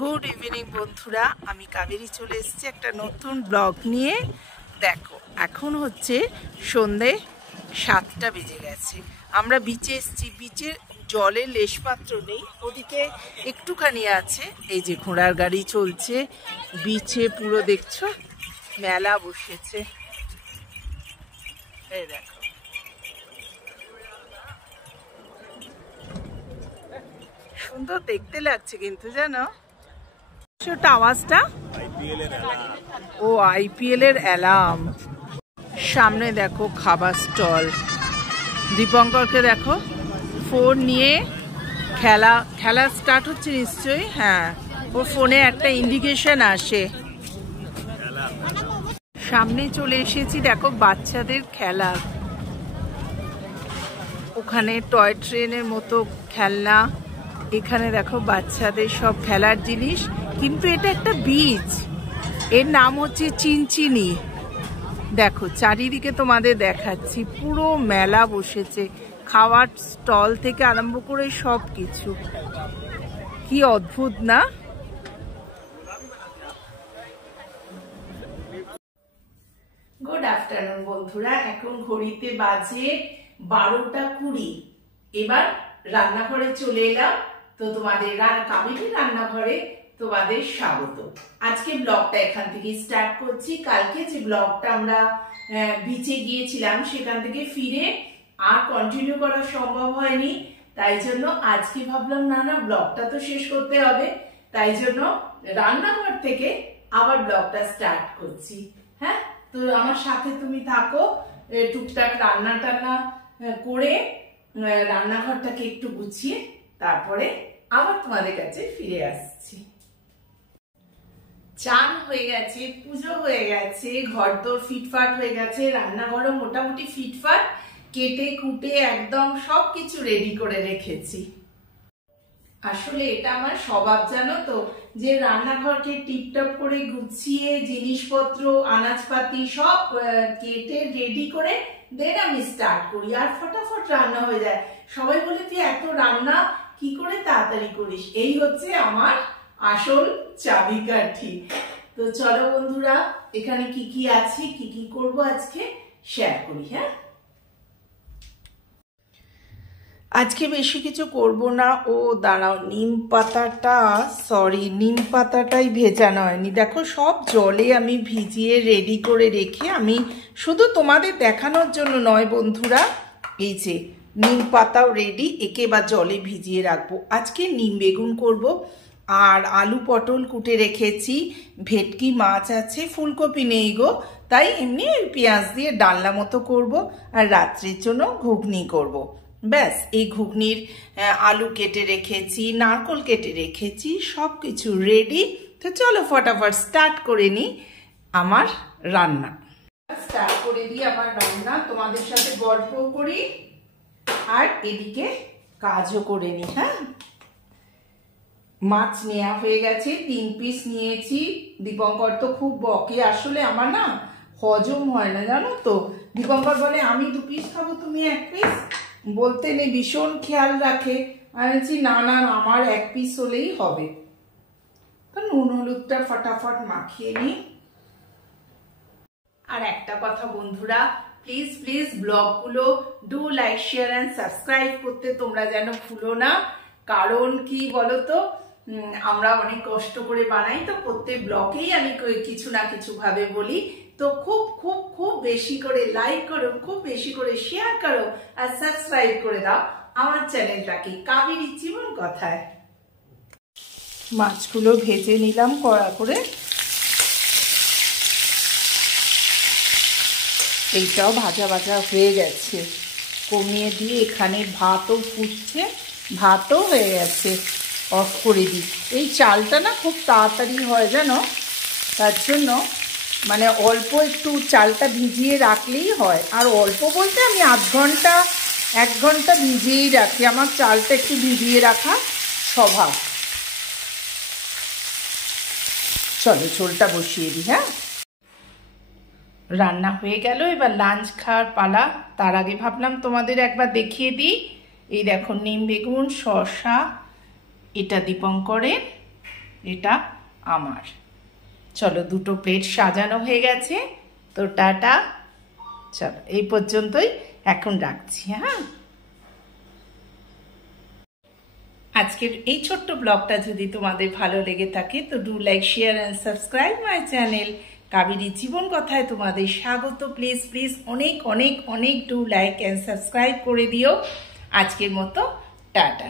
Good evening বন্ধুরা, আমি কাবেরী চলে এসেছি একটা নতুন ব্লগ নিয়ে। দেখো, এখন হচ্ছে সন্ধে 7টা বেজে গেছে। আমরা বিচে এসেছি। বিচের জলের লেশমাত্র নেই, ওদিকে একটুখানি আছে। এই যে ঘোড়ার গাড়ি চলছে বিচে, পুরো দেখছো মেলা বসেছে। এই দেখো, সুন্দর দেখতে লাগছে কিন্তু, জানো আওয়াজটা? ও আইপিএল এর অ্যালার্ম। সামনে দেখো খাবার স্টল। দীপঙ্করকে দেখো ফোন নিয়ে খেলা স্টার্ট হচ্ছে নিশ্চয়ই। হ্যাঁ, ও ফোনে একটা ইন্ডিকেশন আসে। সামনে চলে এসেছি, দেখো বাচ্চাদের খেলা। ওখানে টয় ট্রেনের মতো খেলনা, এখানে দেখো বাচ্চাদের সব খেলার জিনিস। কিন্তু এটা একটা বীচ, এর নাম হচ্ছে চিনচিনি। দেখো চারিদিকে তোমাদের দেখাচ্ছি, পুরো মেলা বসেছে, খাওয়ার স্টল থেকে আরম্ভ করে সব কিছু। কি অদ্ভুত না? গুড আফটারনুন বন্ধুরা, এখন ঘড়িতে বাজে 12টা 20। এবার রান্নাঘরে চলে এলাম। তো তোমাদের কাবেরী রান্নাঘরে তোমাদের স্বাগত। আজকে ব্লগটা এখান থেকে স্টার্ট করছি। কালকে যে ব্লগটা আমরা বিচে গিয়েছিলাম, সেখান থেকে ফিরে আর কন্টিনিউ করা সম্ভব হয়নি। তাই জন্য আজকে ভাবলাম না ব্লগটা তো শেষ করতে হবে। তাই জন্য রান্নাঘর থেকে আবার ব্লগটা স্টার্ট করছি। হ্যাঁ, তো আমার সাথে তুমি থাকো, টুকটাক রান্না টান্না করে রান্নাঘরটাকে একটু গুছিয়ে তারপরে আবার তোমাদের কাছে ফিরে আসছি। চান হয়ে গেছে, পুজো হয়ে গেছে, ঘরদোর ফিটফাট হয়ে গেছে, রান্নাঘরও মোটামুটি ফিটফাট, কেটে কুটে একদম সবকিছু রেডি করে রেখেছি। আসলে এটা আমার স্বভাব, জানো তো, যে রান্নাঘরকে টিপটপ করে গুছিয়ে জিনিসপত্র আনাজপাতি সব কেটে রেডি করে দেন আমি স্টার্ট করি, আর ফটাফট রান্না হয়ে যায়। সবাই বলে তুই এত রান্না কি করে তাড়াতাড়ি করিস, এই হচ্ছে আমার আসল চাবিকাঠি। তো চলো বন্ধুরা, এখানে কি কি আছে, কি কি করব আজকে শেয়ার করি। হ্যাঁ, আজকে বেশি কিছু করব না। ও দাঁড়াও, নিম পাতাটাই ভেজানো হয়নি। দেখো সব জলে আমি ভিজিয়ে রেডি করে রেখে, আমি শুধু তোমাদের দেখানোর জন্য নয় বন্ধুরা, এই যে নিম পাতাও রেডি, একে বা জলে ভিজিয়ে রাখবো। আজকে নিম বেগুন করব, আর আলু পটল কুটে রেখেছি, ভেটকি মাছ আছে, ফুলকপি নেই গো, তাই এমনি পেঁয়াজ দিয়ে ডালনা মতো করব, আর রাত্রির জন্য ঘুগনি করব। ব্যাস, এই ঘুগনির আলু কেটে রেখেছি, নারকোল কেটে রেখেছি, সব কিছু রেডি। তো চলো ফটাফট স্টার্ট করে নিই আমার রান্না। স্টার্ট করে দিই আমার রান্না, তোমাদের সাথে গল্প করি আর এদিকে কাজও করে নিই। হ্যাঁ, মাছ নেওয়া হয়ে গেছে, 3 পিস নিয়েছি। দীপঙ্কর তো খুব বকে, আসলে আমার না হজম হয় না, জানো তো। দীপঙ্কর বলে আমি 2 পিস খাবো, তুমি 1 পিস, বলতে নেই, ভীষণ খেয়াল রাখে। আমি বলছি না আমার 1 পিস হলেই হবে। তো নুন হলুদটা ফটাফট মাখিয়ে নিই। আর একটা কথা বন্ধুরা, প্লিজ প্লিজ ব্লগগুলো do like share and subscribe করতে তোমরা যেন ভুলো না। কারণ কি বলো তো, আমরা অনেক কষ্ট করে বানাই, তো প্রত্যেক ব্লগেই আমি কিছু না কিছু ভাবে বলি। তো খুব খুব খুব বেশি করে লাইক করো, খুব বেশি করে শেয়ার করো, আর সাবস্ক্রাইব করে দাও আমার চ্যানেলটাকে, কাবেরী জীবন কথায়। মাছগুলো ভেজে নিলাম কড়া করে। এইটাও ভাজা ভাজা হয়ে গেছে, কমিয়ে দিয়ে এখানে ভাতও ফুটছে, ভাতও হয়ে গেছে, অফ করে দিই। এই চালটা না খুব তাড়াতাড়ি হয় জানো, তার জন্য মানে অল্প একটু চালটা ভিজিয়ে রাখলেই হয়। আর অল্প বলতে আমি 1 ঘন্টা ভিজিয়েই রাখি, আমার চালটা একটু ভিজিয়ে রাখা স্বভাব। চলো ঝোলটা বসিয়ে দিই। হ্যাঁ, রান্না হয়ে গেল, এবার লাঞ্চ খাওয়ার পালা। তার আগে ভাবলাম তোমাদের একবার দেখিয়ে দিই। এই দেখো নিম বেগুন, শসা, এটা দীপঙ্করের, এটা আমার। চলো, দুটো প্লেট সাজানো হয়ে গেছে, তো টাটা। চলো, এই পর্যন্তই এখন রাখছি। হ্যাঁ, আজকের এই ছোট্ট ব্লগটা যদি তোমাদের ভালো লেগে থাকে তো do like, share and subscribe my channel. Kaberi জীবন কথায় তোমাদের স্বাগত। প্লিজ প্লিজ অনেক অনেক অনেক ডু লাইক অ্যান্ড সাবস্ক্রাইব করে দিও। আজকের মতো টাটা।